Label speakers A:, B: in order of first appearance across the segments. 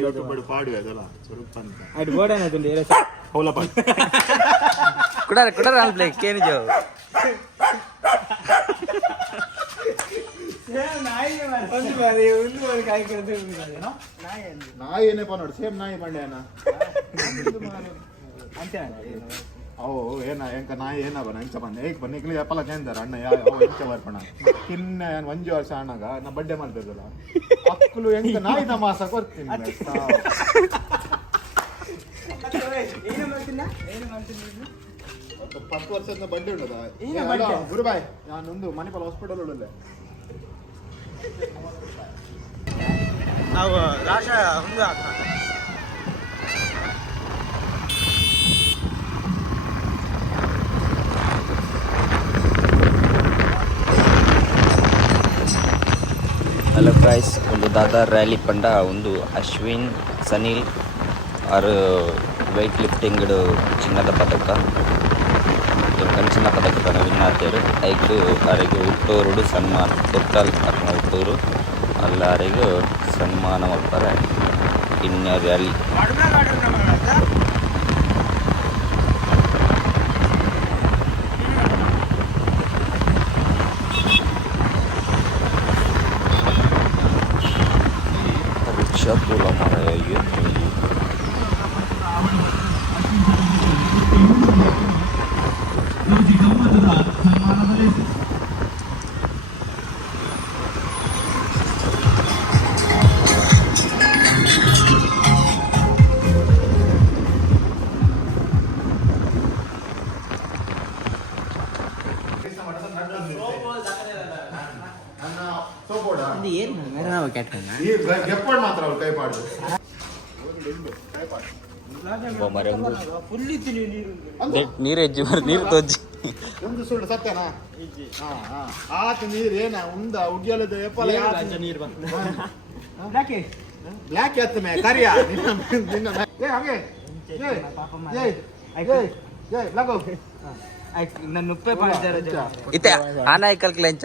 A: ಯೋಟು ಪಾಡು ಅದಲ್ಲ ಸ್ವಲ್ಪ ಅಂತ
B: ಅಡ್ ಬೋಡ ಅನ್ನೋದು
A: ಹೌಲ ಪಾಡು
C: ಕುಡಾರ ಕುಡಾರ ಅನ್ಪ್ಲೆ ಕೇನಿ ಜೋ
A: ನಾಯಿ ಏನಪ್ಪ ನೋಡಿ ಸೇಮ್ ನಾಯಿ ಮಂಡ್ಯ
B: ಅಂತೆ
A: ಅವು ಏನ ಎಂಕ ನಾಯಿ ಬನ ಎಂಚ ಬಂದೆ ಏಕ್ ಬನ್ನಿ ಇಕ್ಲಿ ಅಪ್ಪಲ ಕೇಂದ್ರ ಅಣ್ಣ ಯಾವ ಅವ ಎಂಚ ಬರ್ಪಣ. ಕಿನ್ನ ಏನ್ ಒಂಜು ವರ್ಷ ಅಣ್ಣಗ ನಾ ಬಡ್ಡೆ ಮಾಡ್ಬೇಕಲ್ಲ. ಅಕ್ಕಲು ಎಂಕ ನಾಯಿ ತಮಾಸ ಕೊಡ್ತೀನಿ. ಪತ್ತು ವರ್ಷದ ಬಡ್ಡೆ ಉಳ್ಳದ
B: ಏನ?
A: ಗುರುಬಾಯ್ ನಾನೊಂದು ಮಣಿಪಾಲ ಹಾಸ್ಪಿಟಲ್ ಉಳ್ಳಲೆ
B: ನಾವು ರಾಶ ಹುಂಗ
C: ಹಲೋ ಪ್ರೈಸ್ ಒಂದು ದಾದಾ ರ್ಯಾಲಿ ಪಂಡ, ಒಂದು ಅಶ್ವಿನ್, ಸನಿಲ್, ಆರ್ ವೆಯ್ಟ್ ಲಿಫ್ಟಿಂಗ್ ಚಿನ್ನದ ಪದಕ. ಕಂಚಿನ ಪದಕ ವಿನ್ ಆತೇರು ಐದು ಅರೆಗೂ ಹುಟ್ಟೋರು ಸನ್ಮಾನ ತೊಟ್ಟಲ್ ಹುಟ್ಟೋರು. ಹುಟ್ಟೂರು ಅರೆಗೂ ಸನ್ಮಾನ ಮಾಡ್ತಾರೆ ಇನ್ನ ರ್ಯಾಲಿ ರಿಕ್ಷಾ ತೂಲ ಮರೆಯಾಗಿ
B: ಏನು
A: ಈ ಮಾತ್ರ
B: ನೀರು
C: ನೀರು
A: ಒಂದು ಸುಳ್ಳು ಸತ್ಯನಾ? ಆತ ಏನ? ಉಂದ ಎಪ್ಪಲ
B: ನೀರು ಬಂತು.
A: ಬ್ಲ್ಯಾಕ್ ಎತ್ತ ಕರಿಯ? ಏ
B: ನನ್ನ ಉಪ್ಪೆ
C: ಇತ್ತೆ
B: ಆನಾಯ್ಕಲ್ ಕ್ಲೆಂಚ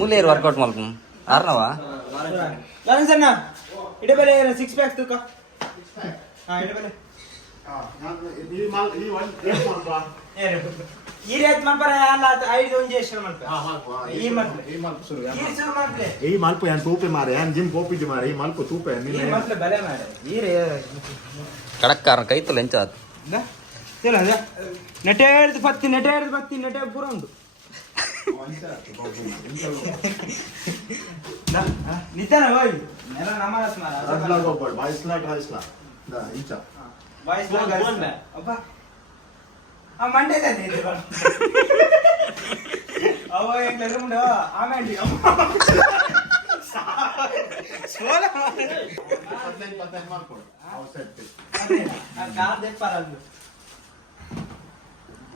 C: ಮೂಲೇರ್ ವರ್ಕೌಟ್ ಮಾಡ್ಕೊ ಆರ್ನವ?
B: ಲಾರೆನ್ಸ್ ಅಣ್ಣ ಇಡಬಲೆ ಸಿಕ್ಸ್ ಪ್ಯಾಕ್ ತೂಕ? ಹಾಂ ಇಡಬಲೆ.
A: ಈ
B: ರೇತ್ ಐದು ಒಂಜಿ ಈ
A: ಈ
B: ಈ
A: ತೂಪೆ ಮಾರೆ ಏನು ಜಿಮ್ ಕೋಪಿಜಿ ಮಾರೆ ಈ ಮಲ್ಪು ತೂಪೆ ನೀನು
B: ಮಲ್ಪೆ ಮಾರೆ. ಈ
C: ಕೈ ತಲೆ ನೆಟೆ
B: ಹಿಡಿದು ಬತ್ತಿ ನೆಟೆ ಹಿಡಿದು ಬತ್ತಿ ನೆಟೆ ಪೂರ ಉಂಟು. ನಿತ್ಯಾನ ಹೋಯ್ ಎಲ್ಲ ನಮ್ಮ
A: ರಸ್ಲಾಗ ಹೋಗ್ಬೇಡ ಬಾಯ್ಸ್ಲಾಗ ಹಾಯ್ಸ್ಲಾ ಇಂಚ
B: ಬಾಯ್ಸ್ಲಾಗ ಅಪ್ಪ ಆ ಮಂಡೆ ಅವ ಹೆಂಗ್ ಲಗುಂಡು ಆಮೇಲೆ ಸೋಲ ಹದಿನೈದು
A: ಪತ್ತೈದು
B: ಕಾರ್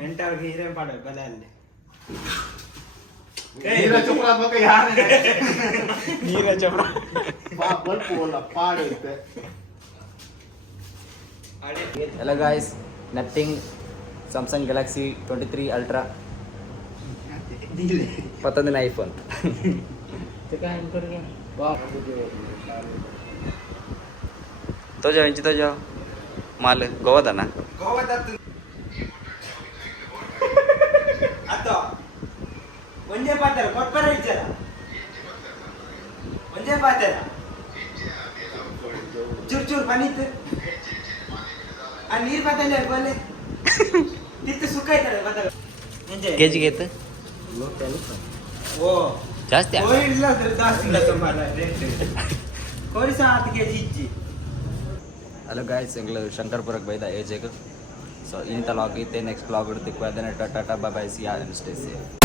B: మెంటల్ హీరేం పాడు బలే
A: ನೀರಜ್ ಚೋಪ್ರಾ ಬಗ್ಗೆ ಯಾರು
B: ನೀರಜ್ ಚೋಪ್ರಾ
A: ಬಲ್ಪು ಅಲ್ಲ ಪಾಡೈತೆ
C: ಎಲ್ಲ guys nothing Samsung Galaxy twenty three Ultra ಪತ್ತೊಂದಿನ iPhone तो जाओ इंची तो जाओ माल गोवा था ना
B: आता ಮಾಡ್ತಾರ ಕೊಟ್ಬರ ಇಜ್ಜರ ಒಂದೇ ಬಾತಾರ ಚೂರ್ ಚೂರ್ ಆ ನೀರ್ ಬತ್ತಲ್ಲ ಬಲ್ಲೆ ತಿತ್ತು ಸುಖ ಆಯ್ತಾಳೆ ಬತ್ತಲ್ಲ
C: ಕೆಜಿಗೆ
B: ಓ.
C: ಜಾಸ್ತಿ
B: ಓ ಇಲ್ಲ ಜಾಸ್ತಿ ಇಲ್ಲ ತುಂಬ ಕೋರಿ ಸಹ ಹತ್ತು ಕೆಜಿ ಇಜ್ಜಿ.
C: ಹಲೋ ಗಾಯ್ಸ್ ಎಂಗ್ಳು ಶಂಕರ್ಪುರಕ್ಕೆ ಬೈದ ಏಜೆಗೆ. ಸೊ ಇಂಥ ಲಾಗ್ ಐತೆ ನೆಕ್ಸ್ಟ್ ಬ್ಲಾಗ್ ಇಡ್ತಿಕ್ಕು ಅದನ್ನ ಟಾಟಾ ಬಾಯ್ ಸಿ ಆರ್ ಎಂ ಸ್ಟೇ ಸೇಫ್